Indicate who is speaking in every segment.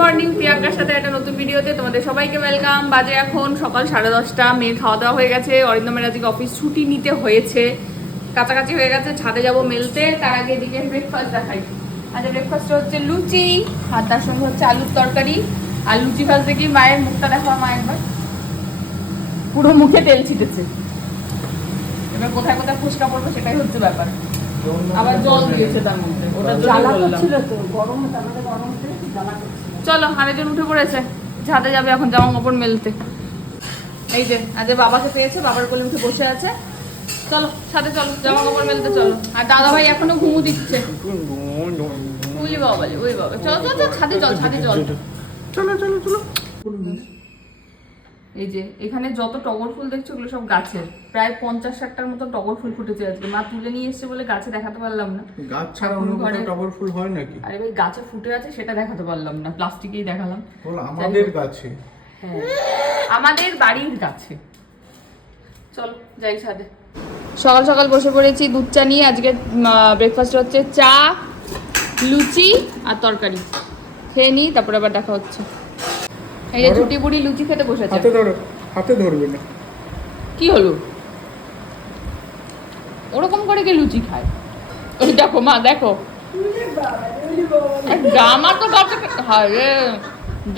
Speaker 1: Morning প্রিয়াঙ্কার সাথে একটা নতুন ভিডিওতে তোমাদের সবাইকে ওয়েলকাম বাজে এখন সকাল সাড়ে দশটা মেয়ের খাওয়া দাওয়া হয়ে গেছে। অরিন্দমের আজকে অফিস ছুটি নিতে হয়েছে। কাছাকাছি হয়ে গেছে ছাদে যাব মেলতে। তার আগে এদিকে ব্রেকফাস্ট দেখাই। আজকে ব্রেকফাস্টে হচ্ছে লুচি আর তার সঙ্গে হচ্ছে আলুর তরকারি। আর লুচি ভাজতে কি মায়ের মুখটা দেখো মা একবার পুরো মুখে তেল ছিটেছে। এবার কোথায় কোথায় ফুচকা পড়বে সেটাই হচ্ছে ব্যাপার। আবার জল দিয়েছে তার মধ্যে। জন্য
Speaker 2: জ্বালা করছিল তো গরম তার মধ্যে গরম জ্বালা করছিল
Speaker 1: চলো আরেকজন উঠে পড়েছে। ছাদে যাবে এখন জামা কাপড় মেলতে। এই যে আজ বাবাকে পেয়েছে বাবার কোলে উঠে বসে আছে। চলো, ছাদে চলো, জামা কাপড় মেলতে চলো। আর দাদা ভাই এখনও ঘুমু দিচ্ছে। উলি বাবা ওই বাবা। চলো চলো, ছাদে চল ছাদে চল।
Speaker 3: চলো চলো চলো।
Speaker 1: এই যে এখানে যত টগর ফুল দেখছ ওগুলো সব গাছের। প্রায় পঞ্চাশ ষাটটার মতো টগর ফুল ফুটেছে আজকে। মা তুলে নিয়ে এসছে বলে গাছে দেখাতে পারলাম না।
Speaker 3: গাছ ছাড়া অন্য
Speaker 1: ঘরে-
Speaker 3: টগর ফুল হয় নাকি?
Speaker 1: আরে ভাই গাছে ফুটে আছে সেটা দেখাতে পারলাম না। প্লাস্টিকেই দেখালাম।
Speaker 3: বল আমাদের গাছে।
Speaker 1: হ্যাঁ। আমাদের বাড়ির গাছে। চল যাই ছাদে। সকাল সকাল বসে পড়েছি দুধ চা নিয়ে। আজকে ব্রেকফাস্ট হচ্ছে চা লুচি আর তরকারি। খেয়ে নিই তারপরে আবার দেখা হচ্ছে। এই যে। ছুটি বুড়ি লুচি খেতে বসেছে।
Speaker 3: হাতে ধরো হাতে ধরবে না।
Speaker 1: কি হলো? ওরকম করে কে লুচি খায়? ওই দেখো মা দেখো। জামা তো গাছে হায় রে।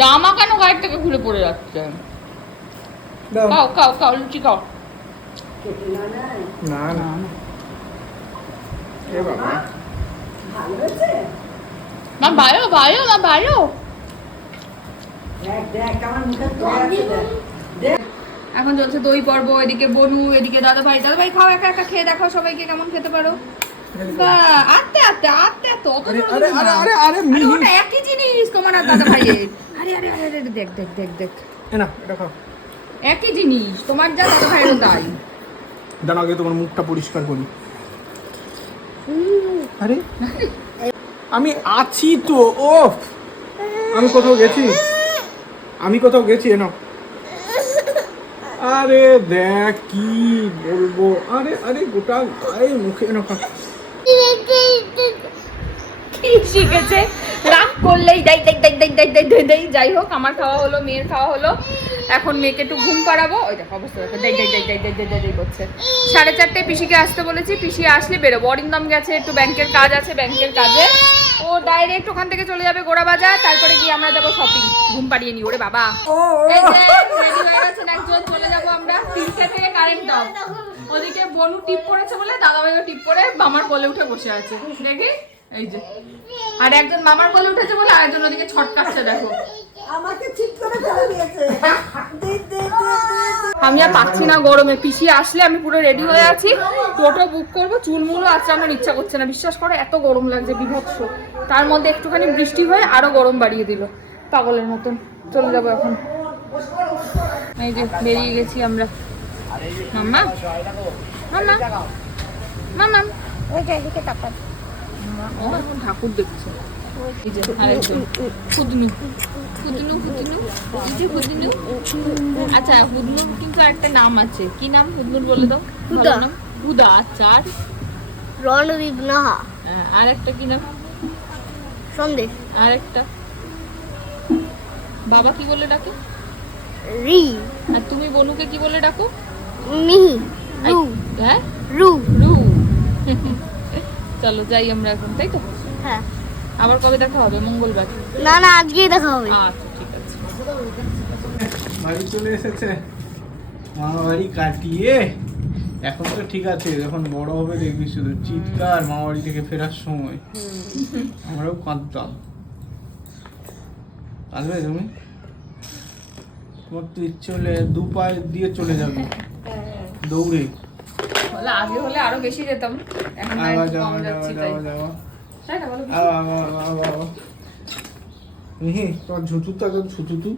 Speaker 1: জামা কেন গায়ের থেকে খুলে পড়ে যাচ্ছে? খাও খাও খাও লুচি খাও।
Speaker 2: না
Speaker 3: না। না
Speaker 2: ভালো
Speaker 1: মা ভালো ভালো মা ভালো
Speaker 2: দেখ দেখ আমার মুখে ধরে আছে দেখ দেখ
Speaker 1: এখন চলছে দই পর্ব এদিকে বনু এদিকে দাদা ভাই দাদা ভাই খাও একা একা খেয়ে দেখাও সবাইকে কেমন খেতে পারো। বা আস্তে আস্তে আস্তে আস্তে অত
Speaker 3: আরে আরে আরে আরে
Speaker 1: ওটা একই জিনিস তোমার আর দাদা ভাইয়ের আরে আরে আরে আরে দেখ দেখ দেখ দেখ।
Speaker 3: না এটা খাও।
Speaker 1: একই জিনিস তোমার যা দাদা ভাইয়েরও তাই।
Speaker 3: দাঁড়াও আগে তোমার মুখটা পরিষ্কার করি। আরে আমি আছি তো ও আমি কোথাও গেছি? আমি কোথাও গেছি এনো আরে দেখ কি বলব আরে আরে গোটা আরে মুখে এ নাও খা।
Speaker 1: শিখেছে রাগ করলেই দেই দেই দেই দেই দেই দেই দেই দেই যাই হোক আমার খাওয়া হলো মেয়ের খাওয়া হলো এখন মেয়েকে একটু ঘুম পাড়াবো ওই দেখো অবস্থা দেখো দেই দেই দেই দেই দেই দেই করছে সাড়ে চারটে পিসিকে আসতে বলেছি পিসি আসলে বেরোবো অরিন্দম গেছে একটু ব্যাংকের কাজ আছে ব্যাংকের কাজে ও ডাইরেক্ট ওখান থেকে চলে যাবে গোড়া বাজার তারপরে গিয়ে আমরা যাব শপিং ঘুম পাড়িয়ে নি ওরে বাবা। একজন চলে যাব আমরা। তিনটে থেকে কারেন্ট দাও। ওদিকে বনু টিপ করেছে বলে দাদা ভাইও টিপ করে মামার কোলে উঠে বসে আছে। দেখি? এই যে। আর একজন মামার বলে উঠেছে বলে আরেকজন ওদিকে ছটকাচ্ছে দেখো।
Speaker 2: আমাকে ঠিক করে ফেলে দিয়েছে। দে, দে, দে, দে, দে।
Speaker 1: আমি আর পাচ্ছি না গরমে। পিসি আসলে আমি পুরো রেডি হয়ে আছি। টোটো বুক করব। চুলমুলো আজকে আমার ইচ্ছা করছে না। বিশ্বাস করে এত গরম লাগছে বিভৎস। তার মধ্যে একটুখানি বৃষ্টি হয়ে আরও গরম বাড়িয়ে দিল। পাগলের মতন। চলে যাব এখন। এই যে বেরিয়ে গেছি আমরা। মাম্মা? মাম্মা? মাম্মা? ঠাকুর দেখছে। আচ্ছা হুদনুর কিন্তু একটা নাম আছে কি নাম হুদনুর বলে দাও।
Speaker 4: হুদা।
Speaker 1: হুদা আচ্ছা আর
Speaker 4: রণদীপ নাহা
Speaker 1: আর একটা কি নাম
Speaker 4: সন্দেশ
Speaker 1: আর একটা বাবা কি বলে ডাকে?
Speaker 4: রি
Speaker 1: আর তুমি বনুকে কি বলে ডাকো
Speaker 4: মিহি রু।
Speaker 1: হ্যাঁ?
Speaker 4: রু
Speaker 1: রু। চলো যাই আমরা এখন তাই তো?
Speaker 4: হ্যাঁ।
Speaker 1: আবার কবে দেখা হবে? মঙ্গলবার।
Speaker 4: না না আজকেই দেখা হবে।
Speaker 1: আচ্ছা ঠিক আছে।
Speaker 3: বাড়ি চলে এসেছে। মামা বাড়ি কাটিয়ে। এখন তো ঠিক আছে যখন বড় হবে দেখবি শুধু। চিৎকার মামা বাড়ি থেকে ফেরার সময়। আমরাও কাঁদতাম। কাঁদবে তুমি? তোমার তো ইচ্ছে হলে দু পায়ে দিয়ে চলে যাবে। দৌড়ে।
Speaker 1: আগে হলে আরও বেশি যেতাম। এখন
Speaker 3: যাওয়া যাওয়া যাওয়া। তো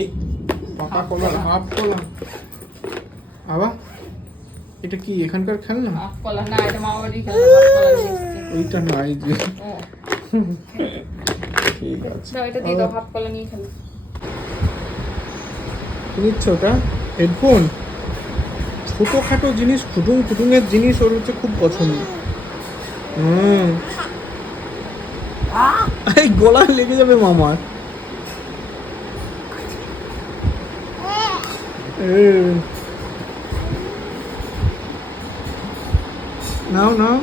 Speaker 3: এই পাকা কলা। হাফ কলা। এটা কি এখানকার খেলনা?
Speaker 1: হাফ কলা। না এটা মামা বাড়ি খেলা হাফ কলা নিয়ে এসছে
Speaker 3: ওইটা নাই যে।
Speaker 1: ও।
Speaker 3: ঠিক আছে।
Speaker 1: দাও এটা দিয়ে দাও হাফ কলা নিয়ে খেলো।
Speaker 3: নিচ্ছ ওটা? হেডফোন। ছোটোখাটো জিনিস খুটুং খুটুঙের জিনিস ওর হচ্ছে খুব পছন্দ। হুম। এই গলায় লেগে যাবে মামার। নাও নাও।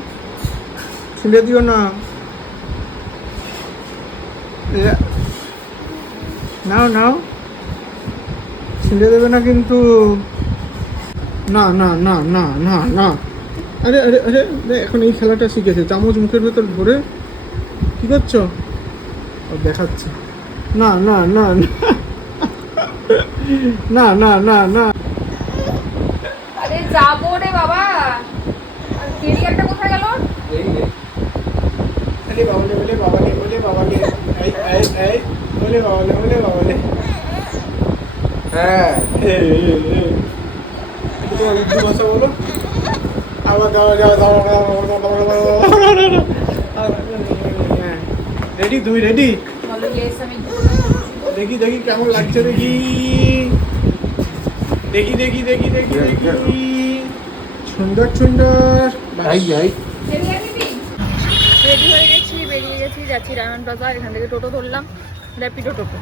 Speaker 3: ছিঁড়ে দিও না। নাও নাও। ছিঁড়ে দেবে না কিন্তু। না না না না না না। আরে আরে আরে এখন এই খেলাটা শিখেছে। চামচ মুখের ভেতর ভরে কি করছ? দেখাচ্ছে। না না না না। না না না
Speaker 1: আরে যাব রে বাবা। কেরিয়ারটা কোথায় গেল?
Speaker 3: বলে বাবা বলে বাবা বলে বাবা বলে বাবা হ্যাঁ। বলো? রেডি তুমি রেডি দেখি দেখি কেমন লাগছে দেখি। দেখি দেখি দেখি দেখি দেখি। সুন্দর সুন্দর।
Speaker 1: রেডি হয়ে গেছি বেরিয়ে গেছি যাচ্ছি ডায়মন্ড প্লাজা এখান থেকে টোটো ধরলাম র্যাপিডো টোটো।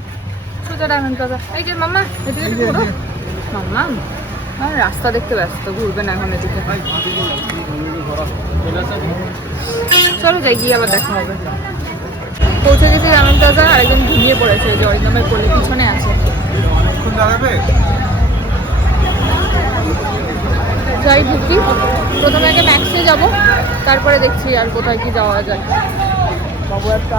Speaker 1: সোজা ডায়মন্ড প্লাজা এই যে মাম্মা এদিকে মাম্মা আমার রাস্তা দেখতে ব্যস্ত ঘুরবে না এখন এদিকে। চলো যাই গিয়ে আবার দেখা হবে। পৌঁছে গেছি ডায়মন্ড প্লাজা আরেকজন ঘুমিয়ে পড়েছে যে অরিন্দমের কোলে পিছনে আছে। যাই ঢুকি। প্রথমে আগে ম্যাক্সে যাব, তারপরে দেখছি আর কোথায় কি যাওয়া যায়। বাবু একটা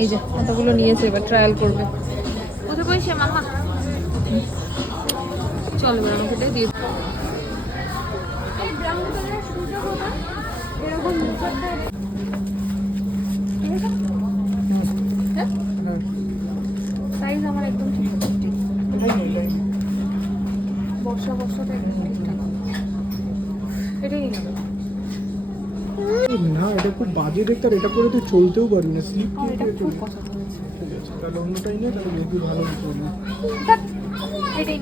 Speaker 1: এই যে এতগুলো নিয়েছে এবার ট্রায়াল করবে। কোথায় বসে মামা চল এবার আমাকে দিয়ে দিয়ে সাইজ আমার একদম ঠিক বর্ষা বর্ষাটা একদম ঠিকঠাক। এটাই
Speaker 3: না এটা খুব বাজে দেখতে আর এটা পরে তুই চলতেও পারবি না স্লিপ
Speaker 1: আর এটা খুব পছন্দ হয়েছে
Speaker 3: তাহলে অন্যটাই নিয়ে তাহলে বেশি ভালো
Speaker 1: এটাই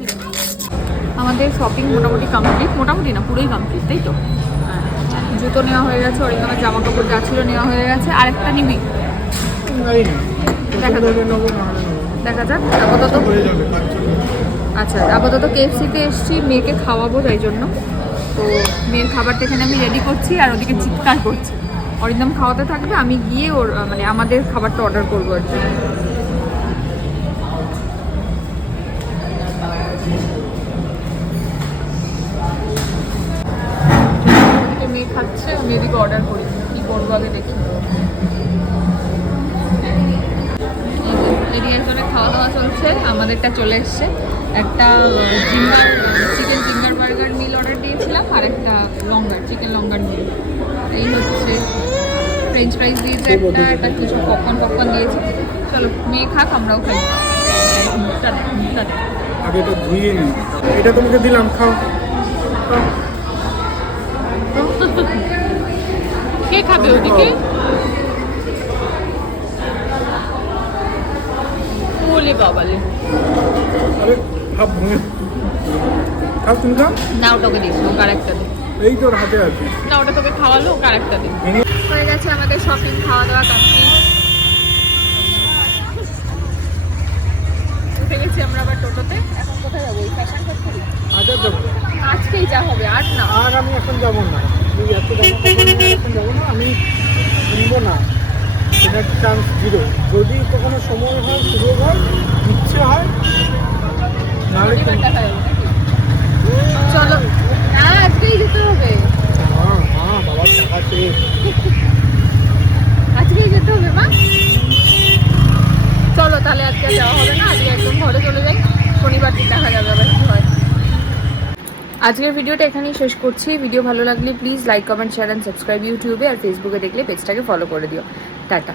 Speaker 1: আমাদের শপিং মোটামুটি কমপ্লিট মোটামুটি না পুরোই কমপ্লিট তাই তো? হ্যাঁ। জুতো নেওয়া হয়ে গেছে অরিন্দমের জামা কাপড় যা ছিল নেওয়া হয়ে গেছে আরেকটা নিবি?
Speaker 3: না
Speaker 1: দেখা যাক।
Speaker 3: না
Speaker 1: আপাতত।
Speaker 3: হয়ে
Speaker 1: আচ্ছা আপাতত কেএফসিতে এসেছি মেয়েকে খাওয়াবো তাই জন্য। তো মেয়ের খাবারটা এখানে আমি রেডি করছি আর ওদিকে চিৎকার করছি। অরিন্দম খাওয়াতে থাকবে, আমি গিয়ে ওর মানে আমাদের খাবারটা অর্ডার করব আর কি। খাচ্ছে, আমি এদিকে অর্ডার করি। কি করব দেখি। খাওয়া দাওয়া চলছে, আমাদেরটা চলে এসছে। একটা জিঙ্গার চিকেন জিঙ্গার বার্গার আর একটা লঙ্গার চিকেন লঙ্গার মিল এই হচ্ছে ফ্রেঞ্চ ফ্রাইজ দিয়েছে একটা একটা কিছু পপকর্ন পপকর্ন দিয়েছে। চলো মেয়ে খাক আমরাও খাই।
Speaker 3: আগে এটা ধুয়ে নি। এটা তোমাকে দিলাম খাও।
Speaker 1: কে খাবে ওদিকে? বলে বাবালে।
Speaker 3: আরে ভাব। খাও তুমি খাও?
Speaker 1: না ওটা ওকে দিস ওকে আরেকটা দে
Speaker 3: এই তোর হাতে আছে
Speaker 1: না ওটা তোকে খাওয়ালো ওকে আরেকটা দে হয়ে গেছে আমাদের শপিং খাওয়া দাওয়া কমপ্লিট উঠে গেছি আমরা আবার টোটোতে। এখন কোথায় যাব? ওই ফ্যাশন ফ্যাক্টরি
Speaker 3: আজাদ যাব
Speaker 1: আজকেই যা হবে আর না।
Speaker 3: আর আমি এখন যাব না। তুই এত এখন যাব না আমি কিনবো না। চান্স জিরো যদি কখনো সময় হয় সুযোগ হয় ইচ্ছে হয় নাহলে
Speaker 1: দেখা যাবে? চলো। না আজকেই যেতে হবে।
Speaker 3: হ্যাঁ হ্যাঁ
Speaker 1: আজকেই যেতে হবে, মা। চলো তাহলে আজকে যাওয়া হবে না, আজকে একদম ঘরে চলে যাই। শনিবার দিন দেখা যাবে আবার কি হয়। আজকের ভিডিওটা এখানেই শেষ করছি। ভিডিও ভালো লাগলে please like comment share and subscribe ইউটিউবে আর ফেসবুকে দেখলে পেজটাকে ফলো করে দিও। টাটা।